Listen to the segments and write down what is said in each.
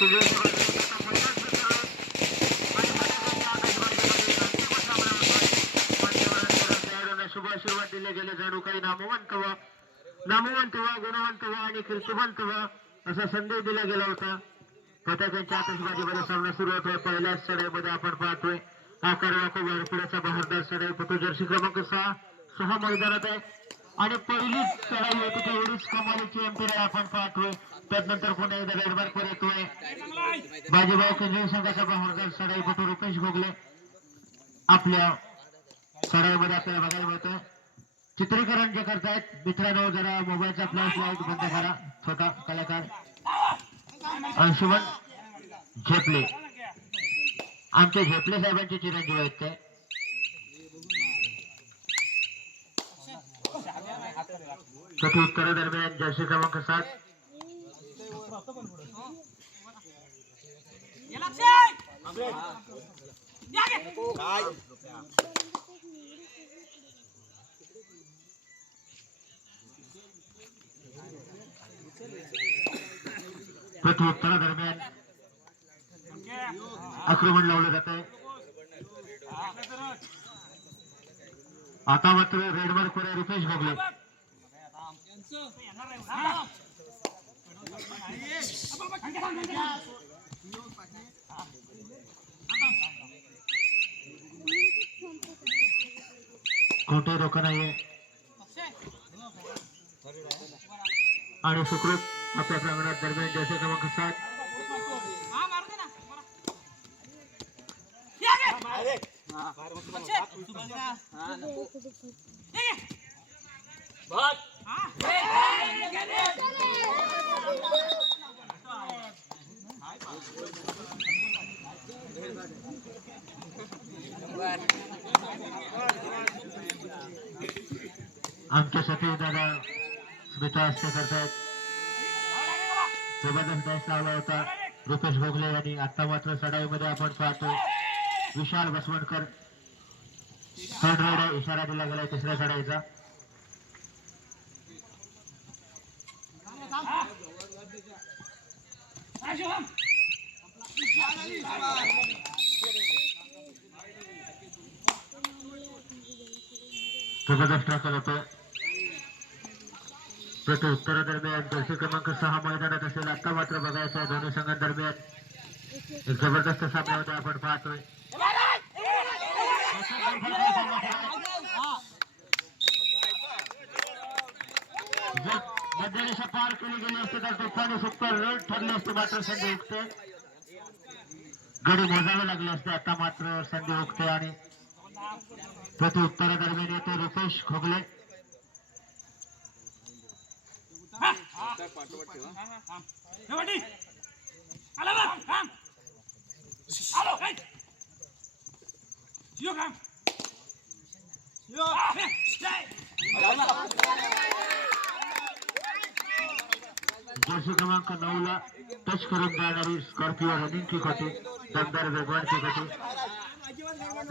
शुभ आशीर्वाद दिले गेले जणू काही नामवंत व नामवंत व्हा गुणवंत व्हा आणि कीर्तिवंत व्हा असा संदेश दिला गेला होता पताकांच्या आतषबाजीमध्ये सामना सुरू होतोय पहिल्याच चढाईमध्ये आपण पाहतोय आकार वाको पुण्याचा बहारदार चढाई पटू जर्सी क्रमांक सहा. सहा मैदानात आहे. आणि पहिलीच चढाई होती ती एवढीच कमालीची एमपीआय आपण पाहतोय त्यानंतर पुन्हा एकदा रेडमार्क वर येतोय बाजीभाऊ केंद्रीय संघाचा बहारदार चढाई पटू रुपेश भोगले आपल्या चढाईमध्ये आपल्याला बघायला मिळतं चित्रीकरण जे करतायत मित्रांनो जरा मोबाईलचा फ्लॅश लाइट बंद करा. छोटा कलाकार. अंशुमन झेपले. आमचे झेपले साहेबांचे चिरंजीव आहेत ते. सतीश करो दरमियान जर्सी समूह के साथ प्रत्युत्तरा दरम्यान आक्रमण लावलं आता मात्र रेडमार्क कोऱ्या रुपेश भोगले कोणते रोखं नाहीये आणि सुखरूप आपल्या प्रांगणात दरम्यान जैसे क्रमांक सात आमच्या सतीश दादा स्मिता असते करतायत. जबरदस्त डॅश लावला होता. रुपेश भोगले यांनी आता मात्र चढाईमध्ये आपण पाहतो. विशाल बसवणकर थर्ड रेड इशारा दिला गेला तिसऱ्या चढाईचा जबरदस्त टाकत होतो प्रति उत्तर दरम्यान दोनशे क्रमांक सहा मैदानात असेल. आता मात्र बघायचा दोन्ही संघांदरम्यान एक जबरदस्त सामन्यामध्ये आपण पाहतोय. मध्यरेषा पार केली गेली असते तर तुफानी सुपर रेड ठरले असते मात्र संधी उठते गडी मोजावे लागले असते आता मात्र संधी उठते आणि प्रति उत्तर दरम्यान येते रुपेश खोगले जर्सी क्रमांक नऊ ला टच करून जाणारी स्कॉर्पिओ रनिंग किक होती दमदार वेगवान किक होती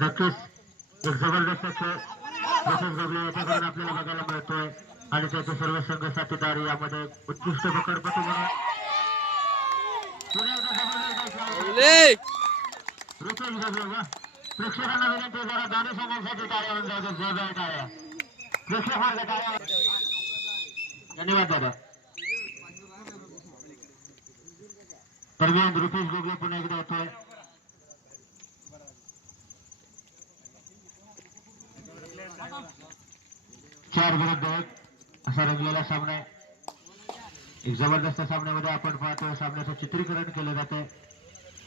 नक्कीच एक ज़बरदस्त खेळ. गबले याच्याकडून आपल्याला बघायला मिळतोय. आणि त्याचे सर्व संघ साथीदार यामध्ये उत्कृष्ट पकडपटू म्हणून. रुपेश वा प्रेक्षकांना विनंती जरा दोन्ही संघांसाठी टाळ्या होऊन दे, जोरदार टाळ्या. धन्यवाद दादा. दरम्यान रुपेश गोगले पुन्हा एकदा येतोय चार विरुद्ध एक असा रंगलेला सामना। एक ज़बरदस्त सामन्यामध्ये आपण पाहतो सामन्याचं चित्रीकरण केलं जाते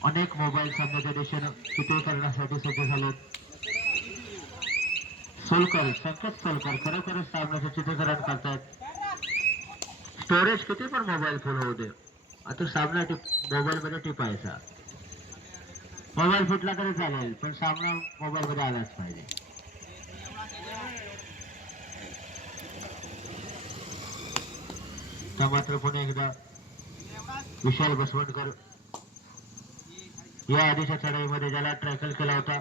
अनेक मोबाईल सामन्याच्या दिशेनं चित्रीकरणासाठी सज्ज झालेत। सोलकर, संकेत सोलकर खरोखरच सामन्याचं चित्रीकरण करतायत। स्टोरेज किती पण मोबाईल फुल होऊ दे। आता सामना टिप मोबाईल मध्ये टिपायचा. मोबाईल फुटला तरी चालेल पण सामना मोबाईल मध्ये आलाच पाहिजे. तर मात्र पुन्हा एकदा विशाल बसवणकर या आधीच्या चढाईमध्ये ज्याला ट्रॅकल केला होता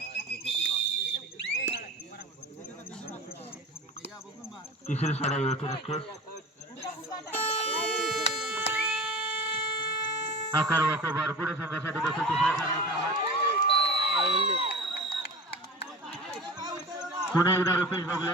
Quisiera estar ahí otra vez. আকার ওয়াকো বারপুরের সঙ্গে সাথে দেখতে কুনাইদার উপেশ বাবলা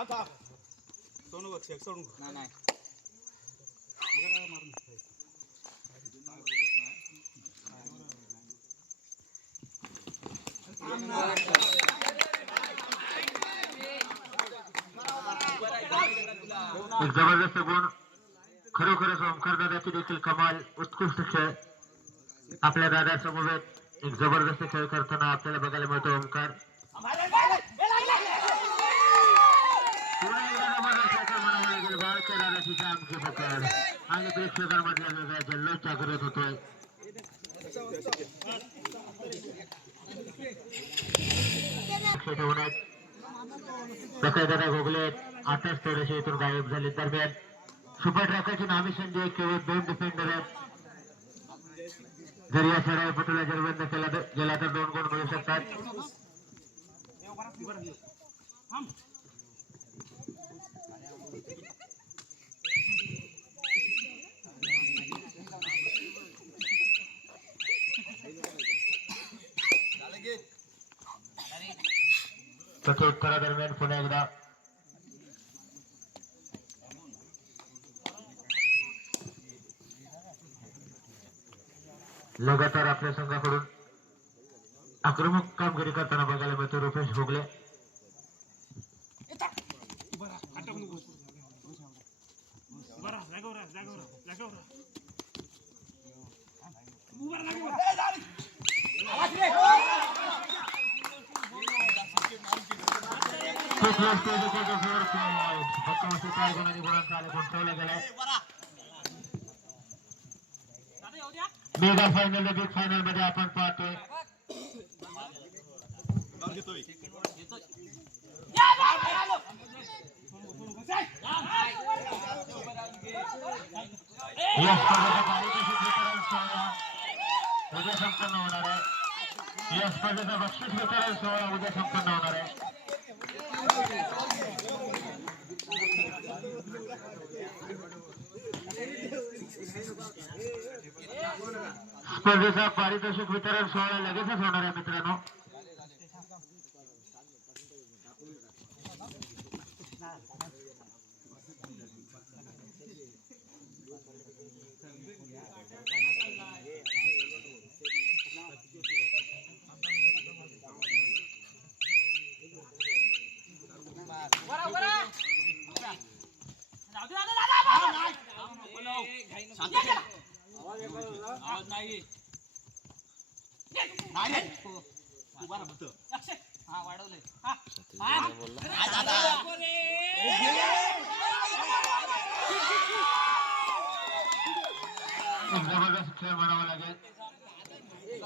असं नाही सोनू बघ शेक सोडून नाही एक जबरदस्त गुण. खरोखरच ओंकार दादाची देखील कमाल उत्कृष्ट खेळ. आपल्या दादा समवेत एक जबरदस्त खेळ करताना आपल्याला बघायला मिळतो ओंकार. जामची पकड आणि प्रेक्षकांमधला वेगळा जल्लोष जागृत होतोय गायब झाले दरम्यान सुपर ट्रॅकाची नामी संजय केवळ दोन डिफेंडर आहेत जर या सरावपटूला जर बंद केला गेला तर दोन गुण मिळू शकतात प्रत्युत्तरादरम्यान पुन्हा एक लगातार अपने संघाकडून आक्रमक कामगिरी करता बघायला मिळतो Rupesh Bhogle mega final big फायनलमध्ये आपण पाहतोय उद्या संपन्न होणार आहे या स्पर्धेचा बक्षीस वितरण सोहळा उद्या संपन्न होणार आहे स्पर्धेचा पारितोषिक वितरण सोहळा लगेचच होणार आहे मित्रांनो.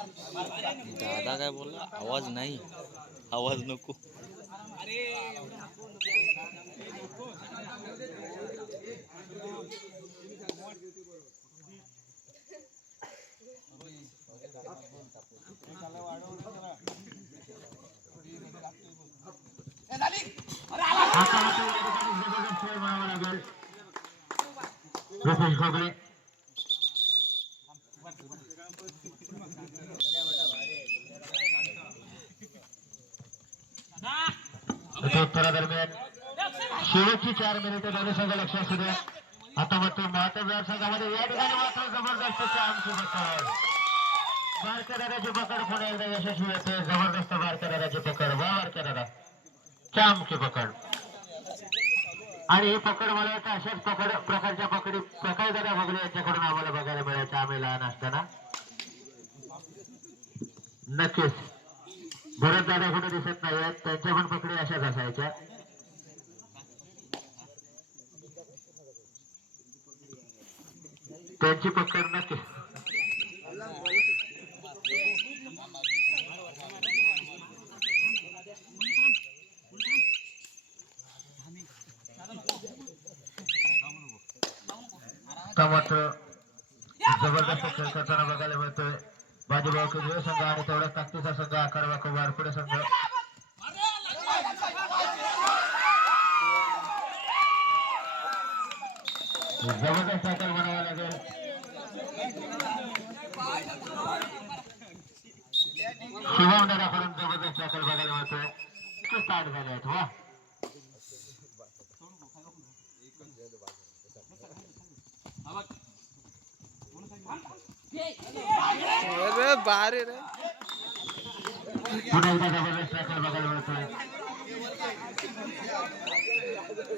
दादा काय बोलला आवाज़ नाही। आवाज़ नको घोगळे उत्तरादरम्यान शेवटची चार मिनिटे दोन्ही संघ आता मात्र महात्मा संघामध्ये या ठिकाणी मात्र ज़बरदस्त पकड बारक्या दादाची पकड पुन्हा एकदा यशस्वी होते ज़बरदस्त बारक्या दादाची पकड वा दादा चामची पकड आणि हे पकड मला वाटतं अशाच पकड प्रकारच्या पकडी प्रकाश दादा भगरे यांच्याकडून आम्हाला बघायला मिळायचं. आम्ही लहान असताना. नक्कीच. भरत दादा कुठे दिसत नाहीयेत त्यांच्या पण पकडी अशाच असायच्या. त्यांची पकड नक्की. जबरदस्त टॅकल बनावं लागेल शिवम दादाकडून जबरदस्त टॅकल बघायला मिळतोय स्टार्ट झाले आहेत वा अरे बाहेर रे पुन्हा एकदा जबरदस्त टॅकल बघायला मिळतोय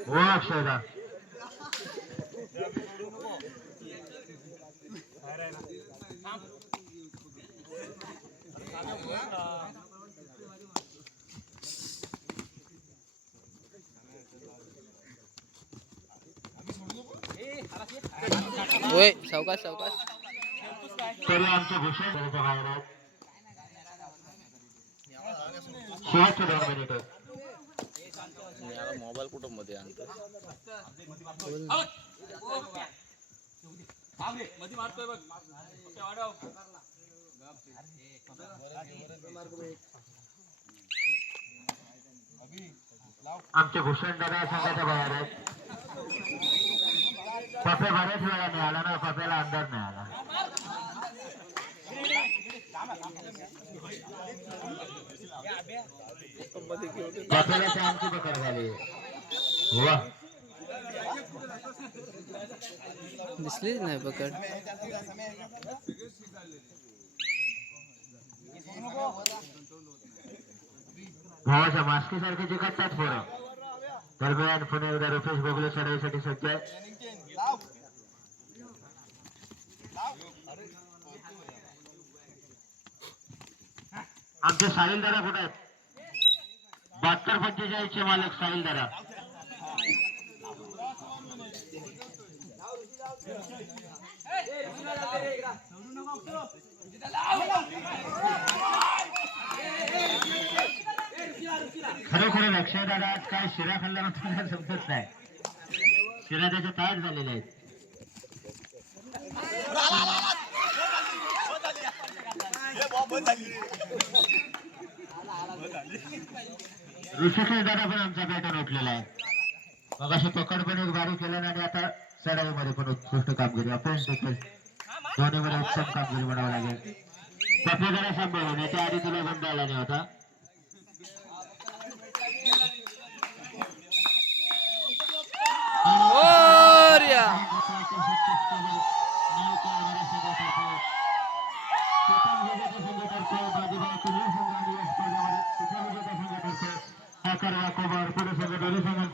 हो अक्षयदा होय सावकाश सावकाश। तरी आमचे भूषण घराच्या बाहेर आहेत शेवटचे दोन मिनिट याला मोबाईल कुठं मध्ये आणतो मध्ये मारतोय बघ ओके, वाढव. आमचे भूषण दादा संघाच्या बाहेर पप्या बऱ्याच वेळा मिळाला ना पप्याला अंदाज नाही आला पप्याला चांगची पकड झाली. वा. नाही पकड. हो, भावाच्या मास्की सारखे चिकटतात पोरं. दरम्यान पुणे एकदा रुपेश गोगले चढाईसाठी सज्ज आहे. आमचे साहिल दादा कुठे आहेत? बहात्तर पंचेचाळीसचे मालक साहिल दादा. खरोखर अक्षय दादा आज काय शिरा खाल्ला नव्हता समजत नाही. शिरा त्याच्या ताट झालेले आहेत. ऋषिकेश दादा पण आमचा पॅटर्न उठलेला आहे. मग अशी पकड पण एक बारी केलं आणि आता चढाईमध्ये पण उत्कृष्ट कामगिरी आपण देखील दोन्हीमध्ये उत्तम कामगिरी म्हणावं लागेल. पप्पे जरा सांभाळून याच्या आधी तुला गुंड आला नाही होता.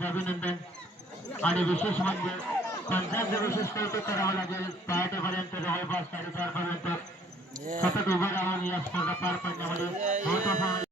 अभिनंदन आणि विशेष म्हणजे पंचांचं विशेष कौतुक करावं लागेल पहाटेपर्यंत जवळपास साडेचार पर्यंत सतत उभं राहून या स्पर्धा पार पाडण्यामध्ये महत्वपूर्ण